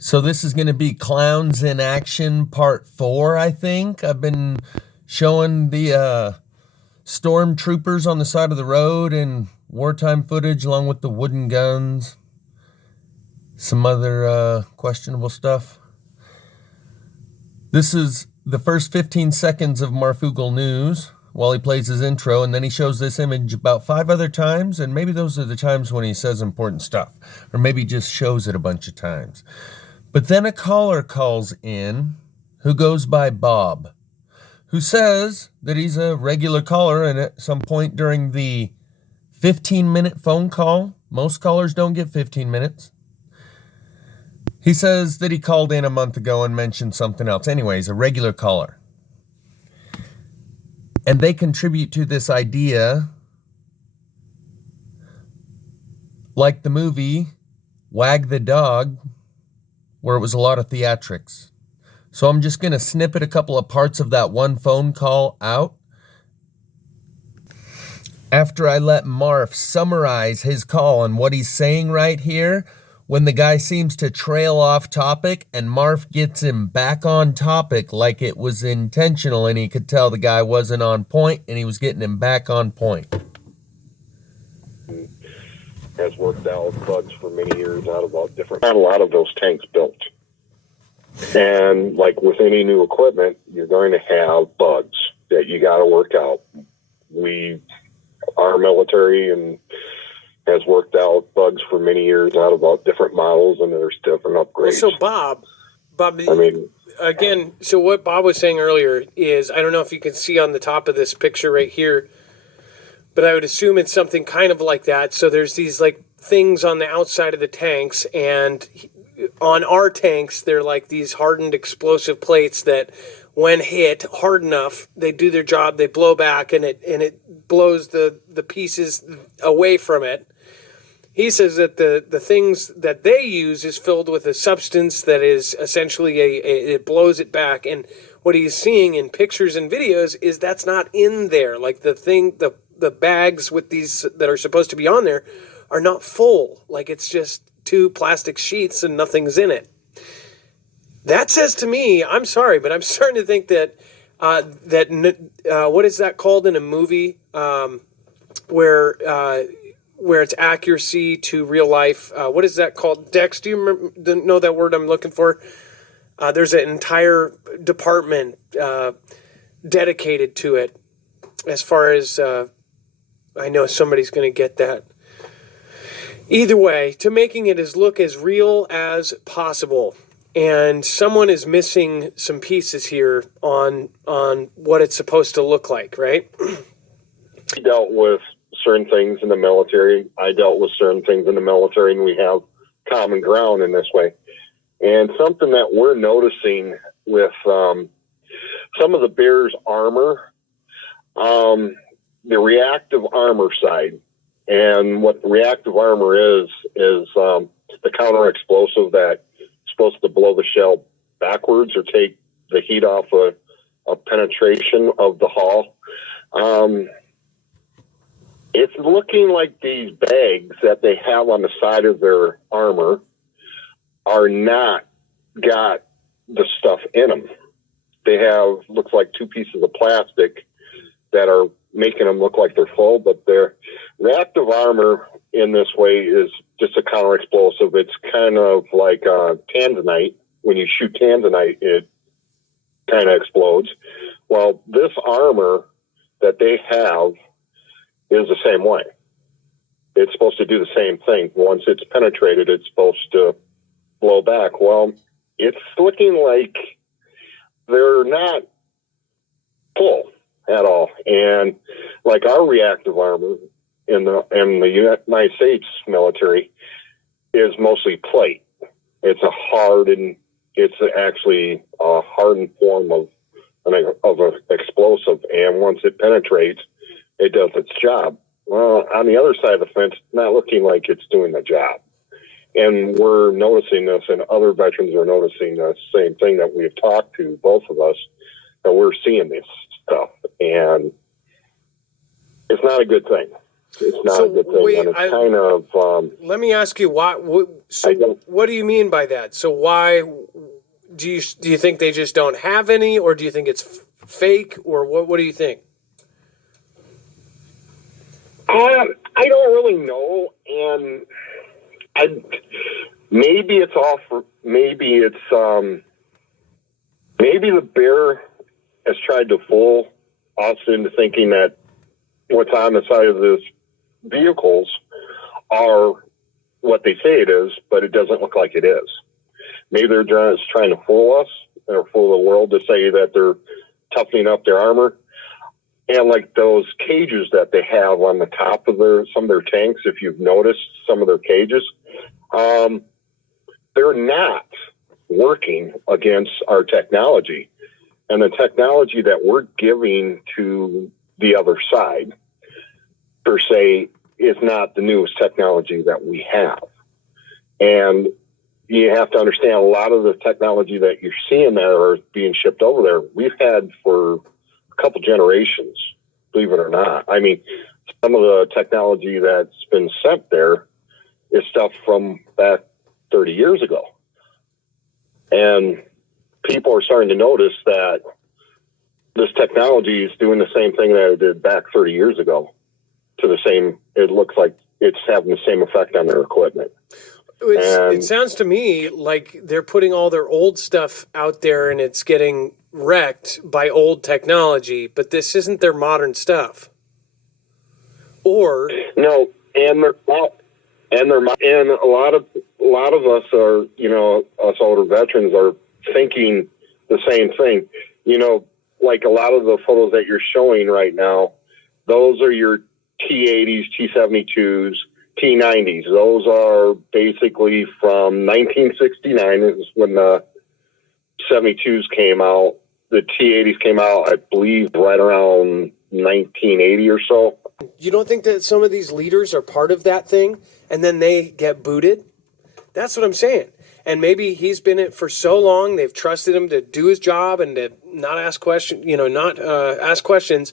So this is going to be Clowns in Action Part 4, I think. I've been showing the stormtroopers on the side of the road and wartime footage along with the wooden guns. Some other questionable stuff. This is the first 15 seconds of Marfugal News while he plays his intro, and then he shows this image about 5 other times, and maybe those are the times when he says important stuff, or maybe just shows it a bunch of times. But then a caller calls in who goes by Bob, who says that he's a regular caller, and at some point during the 15-minute phone call, most callers don't get 15 minutes, he says that he called in a month ago and mentioned something else. Anyways, a regular caller. And they contribute to this idea, like the movie Wag the Dog, where it was a lot of theatrics. So I'm just going to snippet a couple of parts of that one phone call out after I let Marf summarize his call and what he's saying right here. When the guy seems to trail off topic and Marf gets him back on topic like it was intentional, and he could tell the guy wasn't on point and he was getting him back on point. Has worked out bugs for many years out about different, not a lot of those tanks built. And like with any new equipment, you're going to have bugs that you got to work out. Our military and has worked out bugs for many years out about different models, and there's different upgrades. Well, so Bob, I mean, again, so what Bob was saying earlier is, I don't know if you can see on the top of this picture right here, but I would assume it's something kind of like that. So there's these like things on the outside of the tanks, and on our tanks, they're like these hardened explosive plates that when hit hard enough, they do their job, they blow back, and it blows the pieces away from it. He says that the things that they use is filled with a substance that is essentially it blows it back. And what he's seeing in pictures and videos is that's not in there. Like the bags with these that are supposed to be on there are not full. Like it's just 2 plastic sheets and nothing's in it. That says to me, I'm sorry, but I'm starting to think that what is that called in a movie where it's accuracy to real life? What is that called? Dex, do you know that word I'm looking for? There's an entire department dedicated to it. As far as I know, somebody's going to get that. Either way, to making it look as real as possible. And someone is missing some pieces here on what it's supposed to look like, right? We dealt with certain things in the military. I dealt with certain things in the military, and we have common ground in this way. And something that we're noticing with some of the Bears armor, the reactive armor side, and what the reactive armor is the counter explosive that's supposed to blow the shell backwards or take the heat off a penetration of the hull. It's looking like these bags that they have on the side of their armor are not got the stuff in them. They have, looks like 2 pieces of plastic that are making them look like they're full, but their reactive armor in this way is just a counter explosive. It's kind of like tanzanite. When you shoot tanzanite, it kind of explodes. Well, this armor that they have is the same way. It's supposed to do the same thing. Once it's penetrated, it's supposed to blow back. Well, it's looking like they're not full at all. And like our reactive armor in the United States military is mostly plate. It's actually a hardened form of an explosive. And once it penetrates, it does its job. Well, on the other side of the fence, it's not looking like it's doing the job. And we're noticing this, and other veterans are noticing the same thing that we've talked to, both of us, that we're seeing this stuff. And it's not a good thing. It's not a good thing. Wait, and it's kind of. Let me ask you why. What do you mean by that? So why do you think they just don't have any, or do you think it's fake, or what do you think? I don't really know, and maybe it's all for maybe the bear has tried to fool us into thinking that what's on the side of this vehicles are what they say it is, but it doesn't look like it is. Maybe they're just trying to fool us or fool the world to say that they're toughening up their armor. And like those cages that they have on the top of some of their tanks, if you've noticed some of their cages, they're not working against our technology. And the technology that we're giving to the other side, per se, is not the newest technology that we have. And you have to understand a lot of the technology that you're seeing there are being shipped over there, we've had for a couple generations, believe it or not. I mean, some of the technology that's been sent there is stuff from back 30 years ago. And people are starting to notice that this technology is doing the same thing that it did back 30 years ago. It looks like it's having the same effect on their equipment. It sounds to me like they're putting all their old stuff out there and it's getting wrecked by old technology, but this isn't their modern stuff. Or no, and a lot of us are, us older veterans are thinking the same thing. Like a lot of the photos that you're showing right now, those are your T-80s, T-72s, T-90s. Those are basically from 1969 is when the 72s came out. The T-80s came out, I believe, right around 1980 or so. You don't think that some of these leaders are part of that thing and then they get booted? That's what I'm saying. And maybe he's been it for so long, they've trusted him to do his job and to not ask questions, ask questions,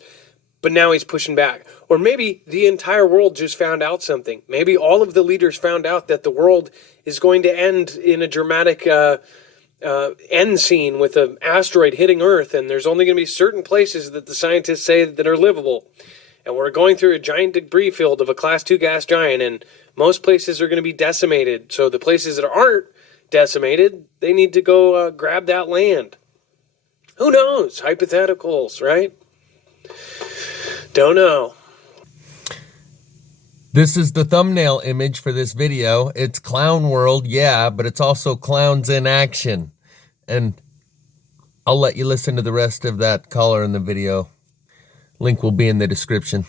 but now he's pushing back. Or maybe the entire world just found out something. Maybe all of the leaders found out that the world is going to end in a dramatic end scene with an asteroid hitting Earth, and there's only going to be certain places that the scientists say that are livable. And we're going through a giant debris field of a Class 2 gas giant, and most places are going to be decimated. So the places that aren't decimated, they need to go grab that land. Who knows? Hypotheticals, right? Don't know. This is the thumbnail image for this video. It's clown world, yeah, but it's also clowns in action. And I'll let you listen to the rest of that caller in the video. Link will be in the description.